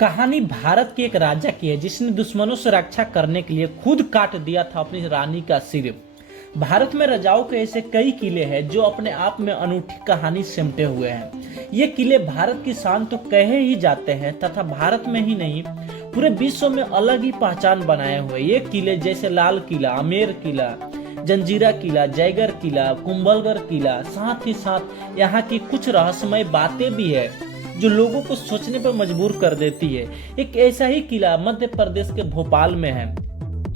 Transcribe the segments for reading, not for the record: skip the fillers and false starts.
कहानी भारत के एक राजा की है जिसने दुश्मनों से रक्षा करने के लिए खुद काट दिया था अपनी रानी का सिर। भारत में राजाओं के ऐसे कई किले हैं जो अपने आप में अनूठी कहानी सिमटे हुए हैं। ये किले भारत की शान तो कहे ही जाते हैं तथा भारत में ही नहीं पूरे विश्व में अलग ही पहचान बनाए हुए। ये किले जैसे लाल किला, आमेर किला, जंजीरा किला, जयगढ़ किला, कुंभलगढ़ किला, साथ ही साथ यहाँ की कुछ रहस्यमय बातें भी है जो लोगों को सोचने पर मजबूर कर देती है। एक ऐसा ही किला मध्य प्रदेश के भोपाल में है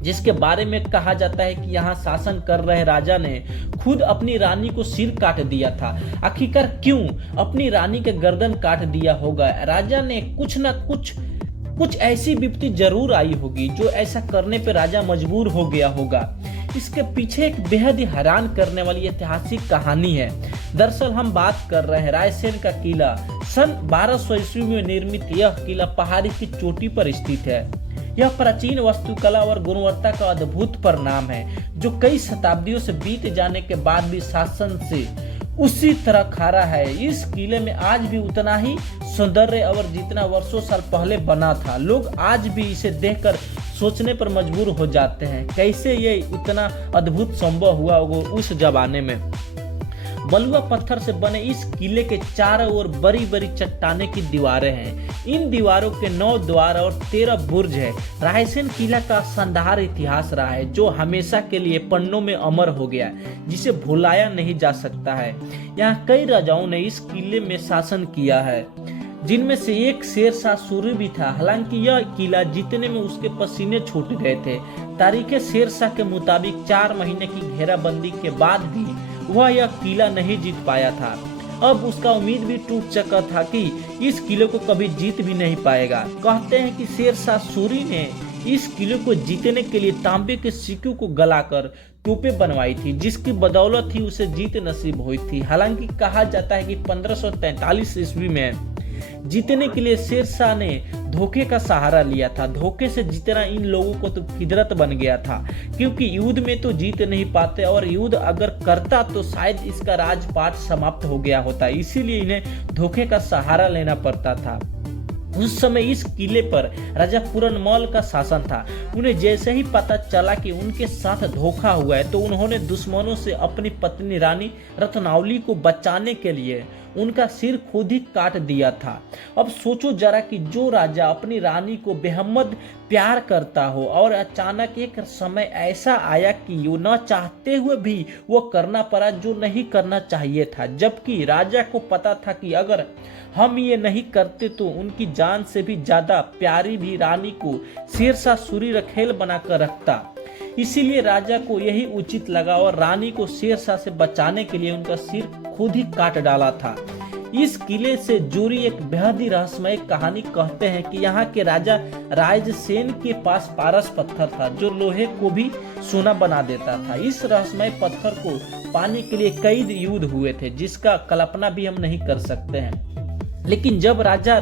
जिसके बारे में कहा जाता है कि यहाँ शासन कर रहे राजा ने खुद अपनी रानी को सिर काट दिया था। आखिरकार क्यों अपनी रानी के गर्दन काट दिया होगा? राजा ने कुछ ना कुछ ऐसी विपत्ति जरूर आई होगी जो ऐसा करने पे राजा मजबूर हो गया होगा। इसके पीछे एक बेहद ही हैरान करने वाली ऐतिहासिक कहानी है। दरअसल हम बात कर रहे हैं रायसेन का किला। सन 1200 ईस्वी में निर्मित यह किला पहाड़ी की चोटी पर स्थित है। यह प्राचीन वास्तुकला और गुणवत्ता का अद्भुत परिणाम है जो कई शताब्दियों से बीत जाने के बाद भी शासन से उसी तरह खड़ा है। इस किले में आज भी उतना ही सौंदर्य और जितना वर्षों साल पहले बना था। लोग आज भी इसे देखकर सोचने पर मजबूर हो जाते हैं कैसे ये इतना अद्भुत संभव हुआ होगा उस जमाने में। बलुआ पत्थर से बने इस किले के चारों ओर बड़ी बड़ी चट्टाने की दीवारें हैं। इन दीवारों के 9 द्वार और 13 बुर्ज है। रायसेन किला का शानदार इतिहास रहा है जो हमेशा के लिए पन्नों में अमर हो गया, जिसे भुलाया नहीं जा सकता है। यहाँ कई राजाओं ने इस किले में शासन किया है जिनमें से एक शेरशाह सूरी भी था। हालांकि यह किला जीतने में उसके पसीने छूट गए थे। तारीख शेरशाह के मुताबिक 4 महीने की घेराबंदी के बाद भी वह यह किला नहीं जीत पाया था। अब उसका उम्मीद भी टूट चुका था कि इस किले को कभी जीत भी नहीं पाएगा। कहते हैं कि शेरशाह सूरी ने इस किले को जीतने के लिए तांबे के सिक्कों को गलाकर तोपें बनवाई थी जिसकी बदौलत ही उसे जीत नसीब हुई थी। हालांकि कहा जाता है कि 1543 ईस्वी में जीतने के लिए शेरशाह ने धोखे का सहारा लिया था। धोखे से जीतना इन लोगों को तो फितरत बन गया था क्योंकि युद्ध में तो जीत नहीं पाते और युद्ध अगर करता तो शायद इसका राजपाट समाप्त हो गया होता। इसीलिए इन्हें धोखे का सहारा लेना पड़ता था। उस समय इस किले पर राजा पूरनमल का शासन था। उन्हें जैसे ही पता चला कि उनके साथ धोखा हुआ है तो उन्होंने दुश्मनों से अपनी पत्नी रानी रत्नावली को बचाने के लिए उनका सिर खुद ही काट दिया था। अब सोचो जरा कि जो राजा अपनी रानी को बेहद प्यार करता हो और अचानक एक समय ऐसा आया कि वो न चाहते हुए भी वो करना पड़ा जो नहीं करना चाहिए था, जबकि राजा को पता था कि अगर हम ये नहीं करते तो उनकी जान से भी ज्यादा प्यारी भी रानी को शेरशाह सूरी रखेल बनाकर रखता। इसीलिए राजा को यही उचित लगा और रानी को शेरशाह से बचाने के लिए उनका सिर खुद ही काट डाला था। इस किले से जुड़ी एक बेहद ही रहस्यमय कहानी कहते हैं कि यहाँ के राजा रायसेन के पास पारस पत्थर था जो लोहे को भी सोना बना देता था। इस रहस्यमय पत्थर को पाने के लिए कई युद्ध हुए थे जिसका कल्पना भी हम नहीं कर सकते हैं। लेकिन जब राजा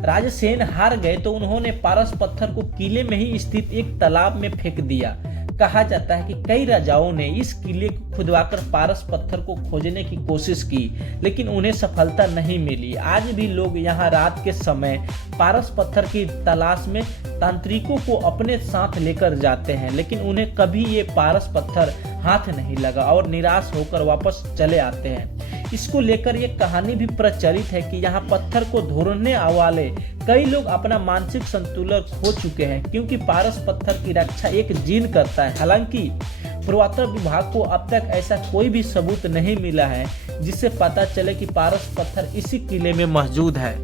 राजसेन हार गए तो उन्होंने पारस पत्थर को किले में ही स्थित एक तालाब में फेंक दिया। कहा जाता है कि कई राजाओं ने इस किले को खुदवाकर पारस पत्थर को खोजने की कोशिश की लेकिन उन्हें सफलता नहीं मिली। आज भी लोग यहाँ रात के समय पारस पत्थर की तलाश में तांत्रिकों को अपने साथ लेकर जाते हैं लेकिन उन्हें कभी ये पारस पत्थर हाथ नहीं लगा और निराश होकर वापस चले आते हैं। इसको लेकर ये कहानी भी प्रचलित है कि यहाँ पत्थर को ढूंढने वाले कई लोग अपना मानसिक संतुलन खो चुके हैं क्योंकि पारस पत्थर की रक्षा एक जिन करता है। हालांकि पुरातत्व विभाग को अब तक ऐसा कोई भी सबूत नहीं मिला है जिससे पता चले कि पारस पत्थर इसी किले में मौजूद है।